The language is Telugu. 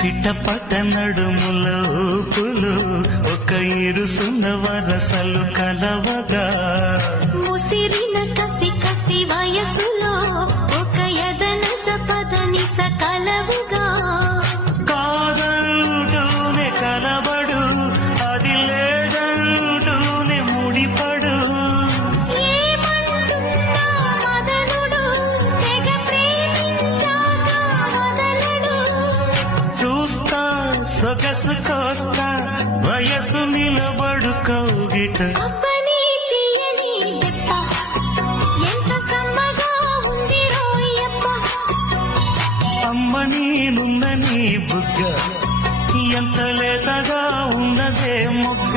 చిట్టపట నడుముల ఊపులు ఒక ఇరుసున్న వరసలు కలవగా ముసిరిన కసి కసి వయసులో ఒక యదన సపదని సకలవుగా కాదంటూనే కలబడు అది లేదంటూనే ముడిపడు ఏమంటున్నా మదనుడు తెగ ప్రేమించాక వదలడు చూస్తా సొగసు కోస్తా వయసు నిలబడు కౌగిట అబ్బని తీయని దెబ్బ ఎంత కమ్మగా ఉంది రోయప్ప అమ్మ నేనున్న నీ బుగ్గ ఎంత లేతగా ఉన్నదే మొగ్గ